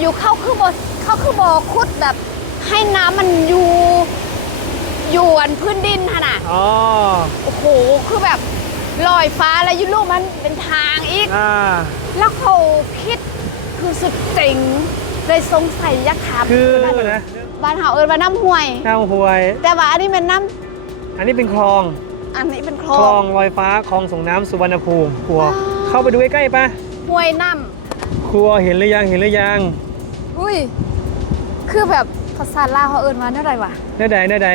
อยู่เข้าคือบ่เข้าคือบ่ขุดแบบให้น้ำมันอยู่อยู่อันพื้นดินหั่นน่ะอ๋อโอ้โหคือแบบลอยฟ้าแล้วอยุโลกมันเป็นทางอีกอ่าแล้วเขาคิดคือสุดเจ๋งเลยสงสัยยักษ์ถามคือบ้านนะบ้านเฮาเอิ้นว่าน้ำห้วย น้ำห้วย แต่ว่าอันนี้เป็นน้อันนี้เป็นคลองำอันนี้เป็นคลคลอองงลอยฟ้าคลองส่งน้ำสุวรรณภูมิครัวว้าวเข้าไปดูใกล้ๆปะห้วยน้ครัวเห็นหรือยังเห็นหรือยังำ อุ้ย คือแบบภาษาลาวเขาเอิ้นว่าเท่าไหร่วะเนื้อใดเนื้อใด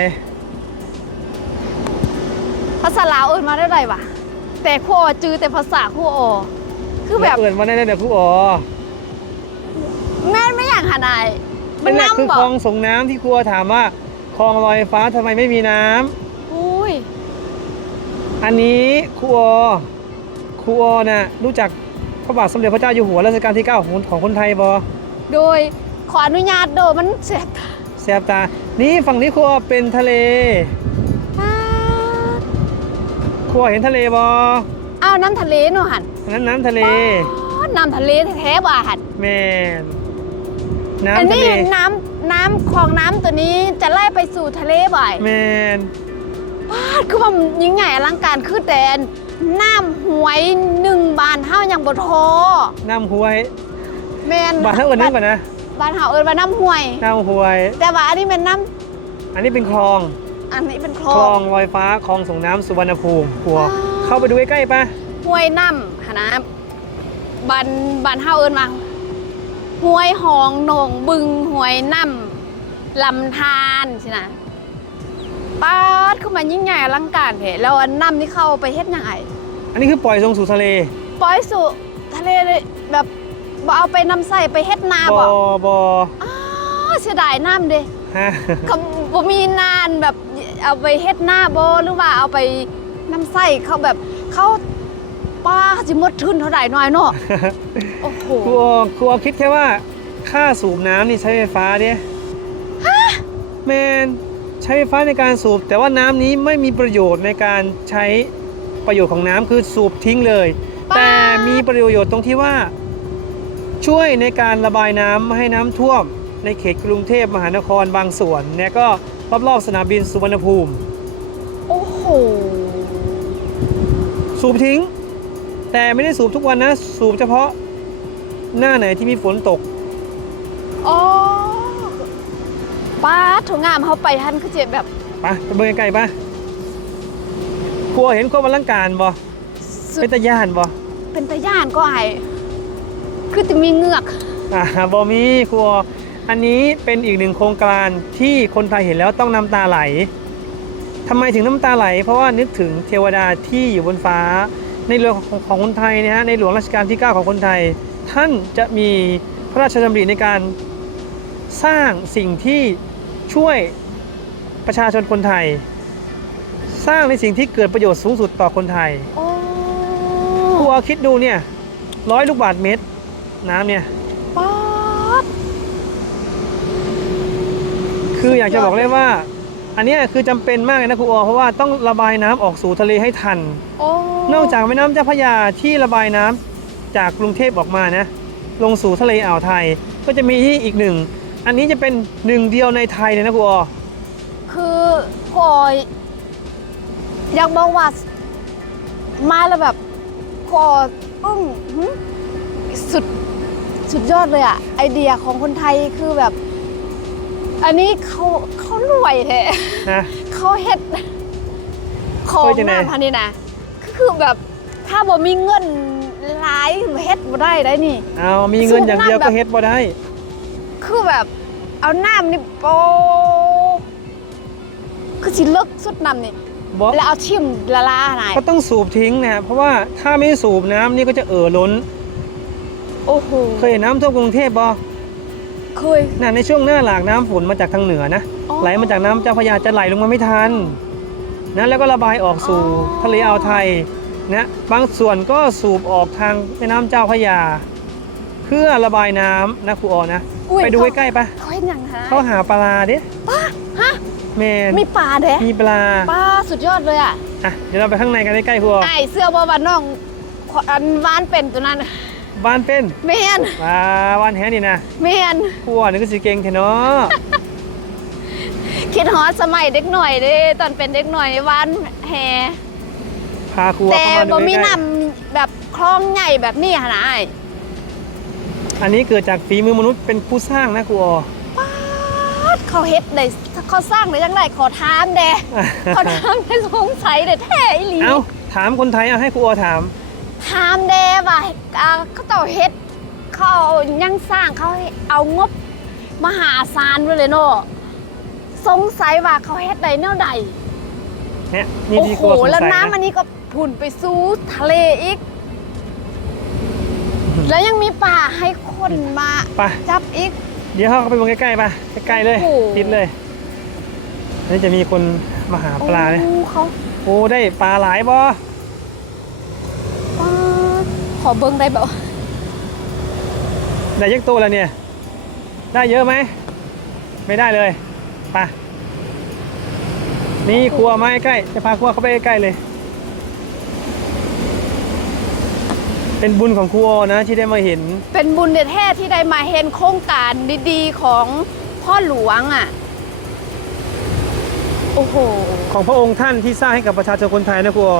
ภาษาลาวเอิ้นมาเท่าไหร่วะแต่ครูอจือแต่ภาษาครูอคือแบบเอื่นว่าได้แต่ผู้อ๋อแม่นไม่อย่างหานายมันั่นนแหละคือน้ำบอคลกองส่งน้ำที่ครัวถามว่าคลองลอยฟ้าทำไมไม่มีน้ำอุ้ยอันนี้ครูอครูอน่ะรู้จักพระบาทสมเด็จพระเจ้าอยู่หัวรัชกาลที่9ของของคนไทยบอ โดยขออนุญาตโดมันเสียบตาแสบตา นี่ฝั่งนี้ครัวเป็นทะเลอ้าครัวเห็นทะเลบออ้าวน้ำทะเลเนอะหันอันนั้นน้ำทะเลอ๋อน้ำทะเลแท้ๆบ่าหันแมนอันน้ำทะนี้เลน้ำน้ำคลองน้ำตัวนี้จะไล่ไปสู่ทะเลบ่ายแมนป้าดคือว่ามันยิ่งใหญ่อลังการคือแต่น้ำหวยหนึ่งบานเท่ายังบ่ทอน้ำห้วย แมนบาทเท่ากันนึกก่อนนะบ้านเฮาเอิ้นว่าน้ำหวย น้ำห้วย แต่ว่าอันนี้เป็นน้อันนี้เป็นคลองำอันนี้เป็นคลคลอองงลอยฟ้า คลองส่งน้ำสุวรรณภูมิครัวว้าวเข้าไปดูใกล้ๆปะห้วยน้ำหนนะบ้านบ้านเฮาเอิ้นว่าห้วยหองโหนองบึงห้วยน้ำลำธารสินะป้าดคือมันยิ่งใหญ่อลังการแท้แล้วอันน้ำนี่เข้าไปเฮ็ดหยังไง อันนี้คือปล่อยลงสู่ทะเล ปล่อยสู่ทะเลเลยแบบ บ่เอาไปน้ำใส่ไปเฮ็ดนาบบ่อบออ้าเสียดายน้ำเด้ฮะเขาบ่มีนานแบบเอาไปเฮ็ดหน้าบ่หรือว่าเอาไปน้ำใส่เขาแบบเขาป้าสิหมดทุนเท่าไหร่น้อยเนาะโอ้โหครูอครูอคิดแค่ว่าค่าสูบน้ำนี่ใช้ไฟฟ้าเนี่ยแมนใช้ไฟฟ้าในการสูบ แต่ว่าน้ำนี้ไม่มีประโยชน์ในการใช้ประโยชน์ของน้ำคือสูบทิ้งเลย แต่มีประโยชน์ตรงที่ว่า ช่วยในการระบายน้ำไม่ให้น้ำท่วม ในเขตกรุงเทพมหานครบางส่วนเนี่ยก็รอบๆสนามบินสุวรรณภูมิ โอ้โห สูบทิ้ง แต่ไม่ได้สูบทุกวันนะ สูบเฉพาะหน้าไหนที่มีฝนตกอ๋อป้าถุงงามเขาไปทันคือเจ็บแบบไปไปเบิ่งใกล้ๆปะครัวเห็นความอลังการบ่สุดเป็นตะย่านบ่เป็นตาย่านก็ไอาย คือจะมีเหงือก อ่าบ่มีครัว อันนี้เป็นอีกหนึ่งโครงการที่คนไทยเห็นแล้วต้องน้ำตาไหลทำไมถึงน้ำตาไหล เพราะว่านึกถึงเทวดาที่อยู่บนฟ้า ในเรือของของคนไทยนะฮะในหลวงรัชกาลที่ 9 ของคนไทย ท่านจะมีพระราชดำริในการสร้างสิ่งที่ช่วยประชาชนคนไทย สร้างในสิ่งที่เกิดประโยชน์สูงสุดต่อคนไทยโอ้ครูเอาคิดดูเนี่ยร้อยลูกบาทเมตร น้ำเนี่ยป้าดคืออยากจะบอกเลยว่า อันเนี้ยคือจำเป็นมากเลยนะครูออเพราะว่าต้องระบายน้ำออกสู่ทะเลให้ทัน โอ้นอกจากแม่น้ำเจ้าพระยาที่ระบายน้ำจากกรุงเทพออกมานะ ลงสู่ทะเลอ่าวไทยก็จะมีอีกหนึ่ง อันนี้จะเป็นหนึ่งเดียวในไทยเลยนะครูออ คือพออยากบอกว่ามาแล้วแบบพออึ้งหึสุด สุดยอดเลยอะไอเดียของคนไทยคือแบบ อันนี้เขาเขารวยแท้นะ เขาเฮ็ดของรวยจังไหนน้ำพันนี่นะก็คือแบบถ้าบ่มีเงินหลายเฮ็ดบ่ได้ได้นี่ เอามีเงินอย่างเดียวสูบน้ำแบบก็เฮ็ดบ่ได้ คือแบบเอาน้ำนี่โปคือสิเลิกสุดน้ำนี่บ่แล้วเอาชิมละลาหน่อยก็ต้องสูบทิ้งนะเพราะว่าถ้าไม่สูบน้ำนี่ก็จะเอ่อล้น โอ้โหเคยเห็นน้ำท่วมกรุงเทพบ่เคย น่ะในช่วงหน้าหลากน้ำฝนมาจากทางเหนือนะ อ๋อ ไหลมาจากน้ำเจ้าพระยาจะไหลลงมาไม่ทันนะแล้วก็ระบายออกสู่อ๋อทะเลอ่าวไทยนะบางส่วนก็สูบออกทางแม่น้ำเจ้าพระยา เพื่อระบายน้ำนะครูออนะ อุ๊ยไปดูใกล้ๆปะเขาเห็นยังคะเขาหาปลาเด้ป้าฮะแมนมีปลาเด้มีปลาปลาสุดยอดเลยอะอะเดี๋ยวเราไปข้างในกันใกล้ๆครูออ ไอเสื้อบ่ว่าน้องอันหวานเป็นตัวนั้น บ้านเป็นแม่นมาบ้านแฮนี่นะแม่นครัวนึกสิเก่งแท้เนาะคิดฮอดสมัยเด็กหน่อยเด้ตอนเป็นเด็กหน่อยวันแฮพาครัวแต่เข้ามาดูบ่มีใกล้น้ำแบบคลองใหญ่แบบนี้หั่นนะอ้ายๆอันนี้เกิดจากฝีมือมนุษย์เป็นผู้สร้างนะครัวป๊าดเขาเฮ็ดได้เขาสร้างได้จังไดขอถามแดเขาถามได้สงสัยเด้แท้อีหลี เอ้าถามคนไทยเอาให้ครัวถาม ถามแดว่าอ่าเขาเจ้าเฮ็ดเขาเอายังสร้างเขาเอางบมหาศาลไว้เลยเนาะสงสัยว่าเขาเฮ็ดได้แนวใดเนี่ยนี่โอ้ที่โหครัวสงแล้วสัยน้ำอันนะนี้ก็ผุ่นไปสู่ทะเลอีก แล้วยังมีป่าให้คนมาไปจับอีก เดี๋ยวเขาเข้าไปมองใกล้ๆป่ะใกล้ๆเลยโอ้โห ติดเลยนี่จะมีคนมาหาปลาเนี่ยโอ้เขาโอ้ได้ปลาหลายบ่ปาดข อเบิ้งได้แบบได้ยักตัวแล้วเนี่ย ได้เยอะไหม ไม่ได้เลยไปนี่ครัวมาใกล้จะพาครัวเข้าไปใกล้ๆเลย เป็นบุญของครัวนะที่ได้มาเห็น เป็นบุญแท้ๆที่ได้มาเห็นโครงการดีๆของพ่อหลวงอะ โอ้โห ของพระองค์ท่านที่สร้างให้กับประชาชนคนไทยนะครัว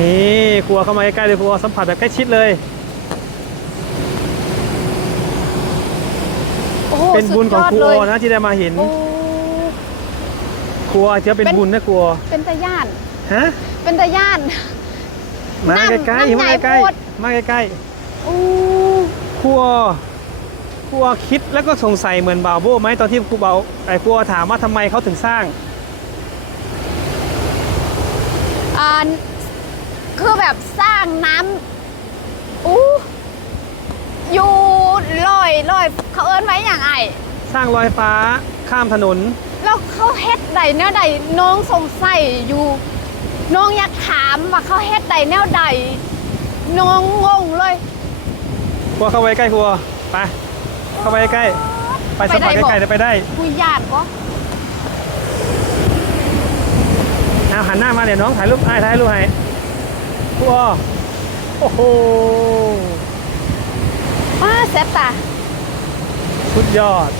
นี่ครัวเข้ามาใกล้ๆเลยครัวสัมผัสแบบใกล้ชิดเลย โอ้โหเป็นบุญของคสุดรัยวดเลยนะที่ได้มาเห็นโอ้ ครัวจะเป็นเป็น บุญนะครัวเป็นตาย่าน ฮะเป็นตาย่าน มาน้ำใกล้น้ำๆมาใหญ่ใกล้โพด ๆมาใกล้อู้ๆครัวครัวคิดแล้วก็สงสัยเหมือนบ่าวโบ้ไหมตอนที่ครูเบาไอ้ครัวถามว่าทำไมเขาถึงสร้าง อ่า คือแบบสร้างน้ำอู้อยู่ลอยลอยเขาเอิ้นไว้อย่างไอสร้างลอยฟ้าข้ามถนน แล้วเขาเฮ็ดใดแนวใดน้องสงสัยอยู่น้องอยากถามว่าเขาเฮ็ดใดแนวใดน้องงงเลยครัวเข้าไปใกล้ครัวไปเข้าไปใกล้ไปสัมผัสไปได้บ่ใกล้ๆเดี๋ยวไปได้คุยญาติก็เอาหันหน้ามาเดี๋ยวน้องถ่ายรูปให้ถ่ายรูปให้ ครัวโอ้โหป้าแซ่บตาสุดยอด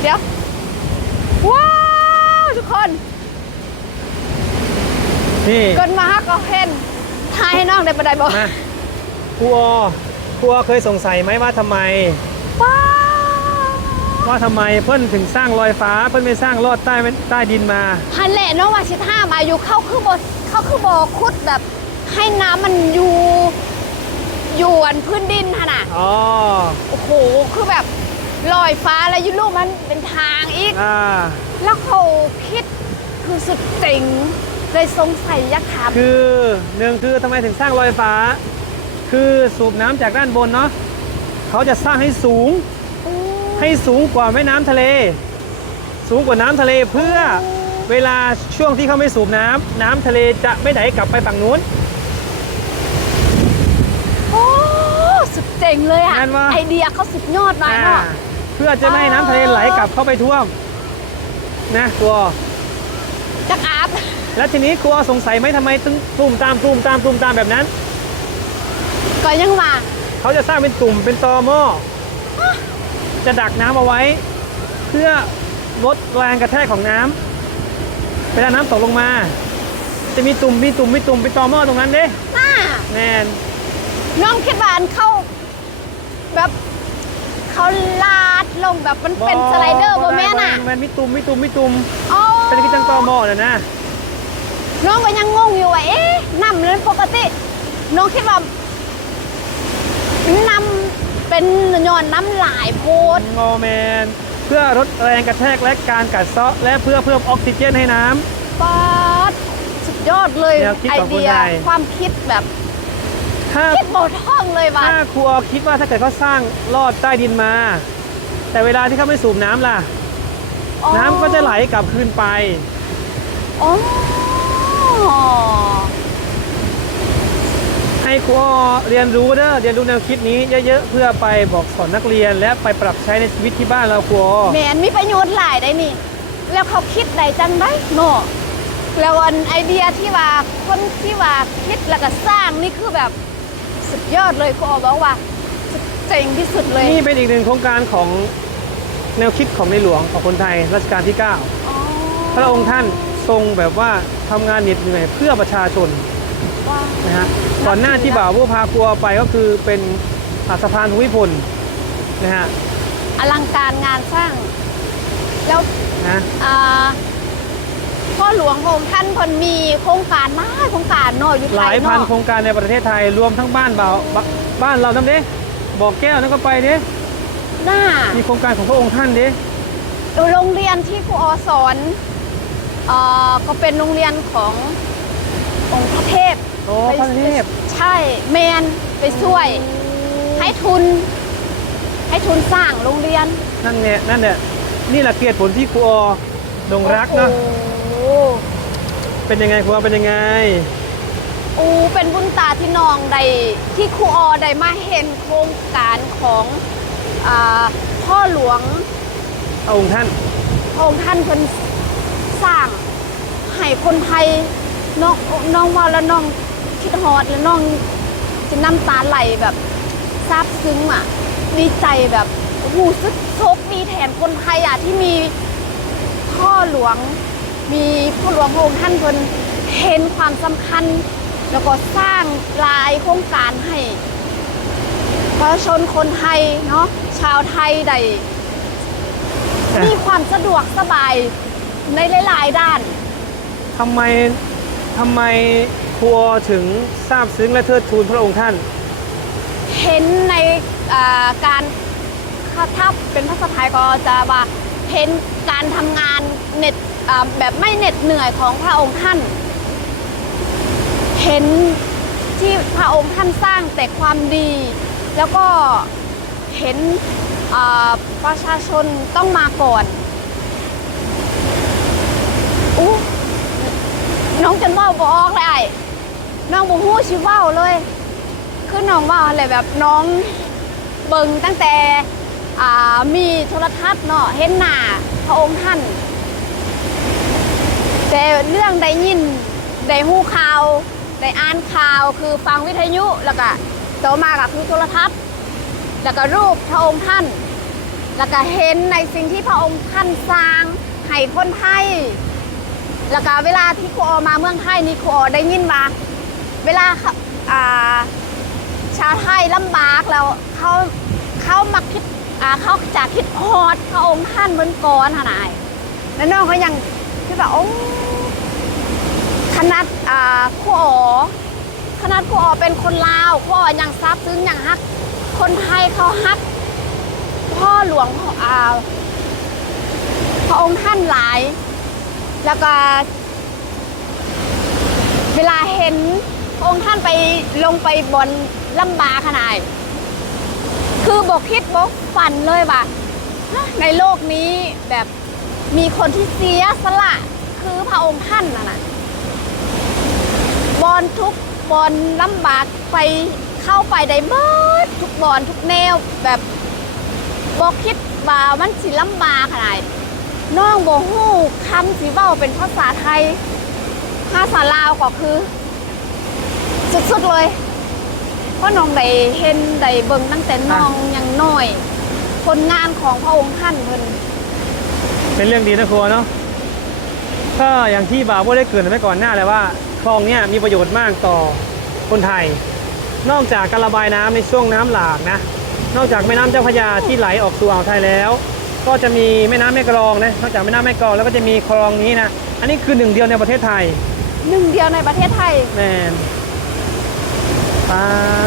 เดี๋ยว ว้าวทุกคน นี่เกินมาฮักก็เห็นทายให้น้องได้ประไดบอกนะครัวครัวเคยสงสัยไหมว่าทำไม ว้าวว่าทำไมเพื่อนถึงสร้างลอยฟ้า เพื่อนไม่สร้างลอดใต้ใต้ดินมา ฮันแหละน้องว่าชิดห้ามอายุเข้าคือบอเข้าคือบอคุดแบบ ให้น้ำมันอยู่อยู่อันพื้นดินขนาดอ๋อโอ้โหคือแบบลอยฟ้าแล้วยุลูกมันเป็นทางอีก อ่า แล้วเขาคิดคือสุดเจ๋งเลยสงสัยอยักถามคือหนึ่งคือทำไมถึงสร้างลอยฟ้า คือสูบน้ำจากด้านบนเนาะเขาจะสร้างให้สูงให้สูงกว่าแม่น้ำทะเล สูงกว่าน้ำทะเลเพื่อเวลาช่วงที่เขาไม่สูบน้ำน้ำทะเลจะไม่ไหลกลับไปฝั่งนู้น โอ้ สุดเจ๋งเลยอะ นั่นวะ ไอเดียเขาสุดยอดมากอ่าเนาะ เพื่อจะไม่ให้น้ำทะเลไหลกลับเข้าไปท่วม นะครัว จักอาบแล้วทีนี้ครัวสงสัยไหมทำไมตึงตุ่มตามตุ่มตามตุ่มตามแบบนั้น ก็ยังมาเขาจะสร้างเป็นตุ่มเป็นตอหม้อจะดักน้ำเอาไว้ เพื่อลดแรงกระแทกของน้ำเวลาน้ำตกลงมา จะมีตุ่มมีตุ่มมีตุ่มเป็นตอหม้อตรงนั้นเด้น่าแนนน้องคิดว่าอันเข้า แบบเขาลาดลงแบบมันเป็นสไลเดอร์บ่แม่น่ะมันมีตุ่มมีตุ่มมีตุ่มอ๋อเป็นกิจังตอหม้อน่ะนะน้องก็ยังงงอยู่ว่าเอ๊ะน้ำนั้นปกติ น้องคิดว่าน้ำเป็นย้อนน้ำหลายโพดงอแมนเพื่อลดแรงกระแทกและการกัดเซาะ และเพื่อเพิ่มออกซิเจนให้น้ำปาดสุดยอดเลยแนวคิดไอของคนเดียไทยความคิดแบบ ถ้าคิดโบท่องเลยว่ะถ้าครัวคิดว่าถ้าเกิดเขาสร้างลอดใต้ดินมา แต่เวลาที่เขาไม่สูบน้ำล่ะ อ๋อน้ำก็จะไหลกลับคืนไป อ๋อให้ครูอ้อเรียนรู้เด้อเรียนรู้แนวคิดนี้เยอะๆเพื่อไปบอกสอนนักเรียนและไปปรับใช้ในชีวิตที่บ้านเราครูอ้อแมนมีประโยชน์หลายได้นี่ แล้วเขาคิดได้จังได้เนาะแล้วอันไอเดียที่ว่าคนที่ว่าคิดแล้วก็สร้างนี่คือแบบ สุดยอดเลยครูออบอกว่าสุดเจ๋งที่สุดเลยนี่เป็นอีกหนึ่งโครงการของแนวคิดของในหลวงของคนไทยรัชกาลที่9อ๋อพระองค์ท่านทรงแบบว่าทำงานเหน็ดเหนื่อยเพื่อประชาชนว้าวนะฮะก่อนหน้าที่บ่าวผู้พาครัวไปก็คือเป็นอ่าสะพานภูมิพลนะฮะอลังการงานสร้างแล้วนะอ่า พ่อหลวงพระองค์ท่านเพนมีโครงการมากโครงการเนาะอยู่หไทลายยพันเนาะโครงการในประเทศไทยรวมทั้งบ้านบ่าวบบ้านเราทั้งเด้บอกแก้วนั่นก็ไปเด้หน้ามีโครงการของพระองค์ท่านเด้โรงเรียนที่ครูออสอนเอ่อก็เป็นโรงเรียนขององค์พระเทพ โอ้พระเทพ ใช่แมนไปช่วย ให้ทุน ให้ทุนสร้างโรงเรียนนั่นเนี่ยนั่นเนี่ยนี่แหละเกียรติผลที่ครูออดงรักเนาะโอ้โห เป็นยังไงครูออเป็นยังไง อูเป็นบุญตาที่น้องใดที่ครูออได้มาเห็นโครงการของอาพ่อหลวงพระองค์ท่าน พระองค์ท่านเพิ่นสร้างให้คนไทยน้องน้องว่าแล้วน้องคิดฮอดแล้วน้องจะน้ำตาไหลแบบซาบซึ้งอะดีใจแบบหูซึกโชคดีแทนคนไทยอะที่มีพ่อหลวง มีพ่อหลวงพระองค์ท่านเพิ่นเห็นความสำคัญ แล้วก็สร้างหลายโครงการให้ประชาชนคนไทยเนาะชาวไทยได้อะ มีความสะดวกสบายในหลาย ๆ ด้าน ทำไมทำไมครูออถึงทราบซึ้งและเทิดทูนพระองค์ท่าน เห็นในอ่าการถ้าเป็นภาษาไทยก็จะว่า เห็นการทำงานเน็ดอ่าแบบไม่เหน็ดเหนื่อยของพระองค์ท่าน เห็นที่พระองค์ท่านสร้างแต่ความดี แล้วก็เห็นประชาชนต้องมาก่อนอู้น้องจนว่าบออกเลยน้องบูฮู้ชิว้าเลย คือน้องว่าอะไรแบบน้องเบิงตั้งแต่ มีโทรทัศน์เนาะเห็นหน้าพระองค์ท่าน แต่เรื่องได้ยินได้หูข่าวได้อ่านข่าวคือฟังวิทยุแล้วก็ต่อมาก็คือโทรทัศน์ แล้วก็รูปพระองค์ท่าน แล้วก็เห็นในสิ่งที่พระองค์ท่านสร้างให้คนไทยแล้วก็เวลาที่ครูออมาเมืองไทยนี่ครูออได้ยินว่าเวลาเขาอ่าชาวไทยลำบากแล้วเขาเขามาคิด อ่าเขาจะคิดฮอดพระองค์ท่านเหมือนก่อนหนายแล้วน้องก็ยังคิดว่าโอ้ขนาดอ่าครูอ๋อขนาดครูอ๋อเป็นคนลาวครูอ๋อยังซาบซึ้งยังฮัก คนไทยเขาฮัก พ่อหลวงอ่าพระองค์ท่านหลาย แล้วก็ เวลาเห็นพระองค์ท่านไปลงไปบนลำบากขนาด คือบอกคิดบอกฝันเลยว่าฮะในโลกนี้แบบมีคนที่เสียสละคือพระองค์ท่านน่ะนะบอลทุกบอลลำบากไปเข้าไปได้เบิดทุกบอลทุกแนวแบบบอกคิดว่ามันสิลำบากขนาดน้องบอกฮู้คำสิเว้าเป็นภาษาไทย ภาษาลาวก็คือ สุดๆเลย เพราะน้องได้เห็นได้เบิ่งตั้งแต่น้องยังน้อย ผลงานของพระองค์ท่านเพิ่นเป็นเรื่องดีนะครูเนาะก็อย่างที่บ่าวโบ้ได้เกริดไว้ก่อนหน้าเลยว่าคลองเนี้ยมีประโยชน์มากต่อคนไทย นอกจากการระบายน้ำในช่วงน้ำหลากนะ นอกจากแม่น้ำเจ้าพระยาที่ไหลออกสู่อ่าวไทยแล้ว ก็จะมีแม่น้ำแม่กลองนะนอกจากแม่น้ำแม่กลองแล้วก็จะมีคลองนี้นะอันนี้คือหนึ่งเดียวในประเทศไทยหนึ่งเดียวในประเทศไทยแมน ปา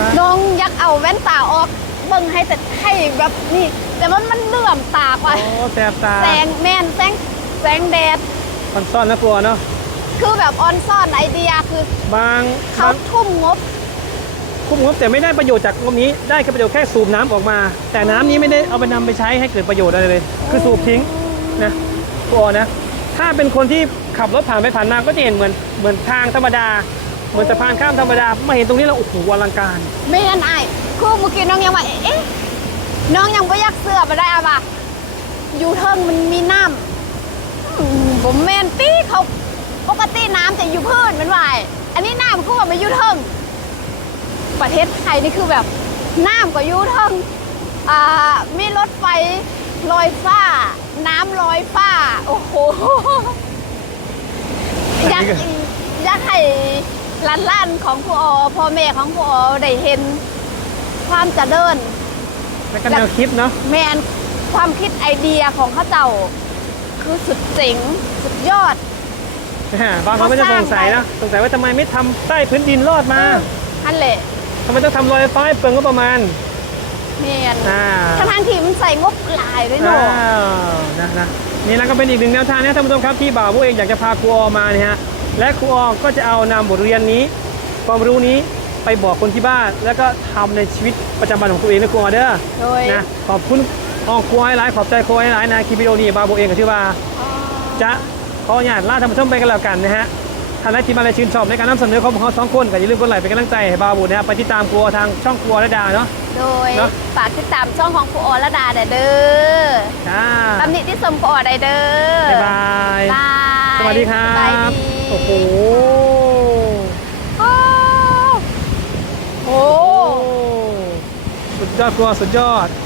ดน้องอยักเอาแว่นตาออก เบิ่งให้แต่ให้แบบนี่แต่ว่ามันเหลื่อมตากว่าโอ้แสบตาแสงแม่นแสงแสงแดดคอนซ่อนนะครัวเนาะคือแบบออนซ่อนไอเดียคือบางเขาบางทุ่มงบคุ้มงบแต่ไม่ได้ประโยชน์จากงบนี้ได้แค่ประโยชน์แค่สูบน้ำออกมา แต่น้ำนี้ไม่ได้เอาไปนำไปใช้ให้เกิดประโยชน์อะไรเลย คือสูบทิ้งนะครัวนะ ถ้าเป็นคนที่ขับรถผ่านไปผ่านมาก็จะเห็นเหมือนเหมือนทางธรรมดา เหมือนสะพานข้ามธรรมดามาเห็นตรงนี้แล้วโอ้โหอลังการไม่อันไอายคือเมื่อกี้น้องยังว่าเอ๊ะน้องยังไม่อยากเสือไปได้อะปะอยู่เทิงมันมีน้ำอืมผมแมนตี้เขาปกติน้ำจะอยู่พื้นเป็นวายอันนี้น้ำก็แบบมาอยู่เทิงประเทศไทยนี่คือแบบน้ำก็อยู่เทิงอ่ามีรถไฟลอยฟ้า น้ำลอยฟ้า โอ้โหอยากอยากให้ ล้านๆของครูอพ่อแม่ของครูอได้เห็นความเจะเดินแล้วก็แนวคิดเนาะแมนความคิดไอเดียของเข้าเจ้า คือสุดเจ๋งสุดยอดอ่าบางคนก็จะสงสัยนะสงสัยว่าทำไมไม่ทำใต้พื้นดินลอดมาอันแหละทำไมต้องทำลอยฟ้าให้เปลืองก็ประมาณแมนอ่าทั้งทางที่มันใส่งบหลายด้วยอ้าเนาะวนะนะนี่แล้วก็เป็นอีกหนึ่งแนวทางนะท่านผู้ชมครับที่บ่าวผู้เองอยากจะพาครูออมาเนี่ยฮะ และครูออก็จะเอานำบทเรียนนี้ ความรู้นี้ไปบอกคนที่บ้าน แล้วก็ทำในชีวิตประจำวันของตัวเองนะครูออเด้อโดยนะขอบคุณออกครัวให้หลายขอบใจครัวให้หลายนะคลิปวิดีโอนี้บ่าวผู้เองก็ชื่อว่าจะขออนุญาตลาท่านผู้ชมไปกันแล้วกันนะฮะท่านใดที่มาเลยชื่นชอบในการนำเสนอของเราสองคนก็อย่าลืมกดไลค์เป็นกำลังใจให้บาวบุญนะครับไปติดตามครัวทางช่องครัวระดาเนาะโดยเนอะฝากติดตามช่องของครูออระดาเด้อจ้าตำหนิที่สมครูออได้เด้อบ๊ายบายบาย สวัสดีครัสบายบดีโอ้โหโอ้โหสุดยอดครัวสุดยอดโ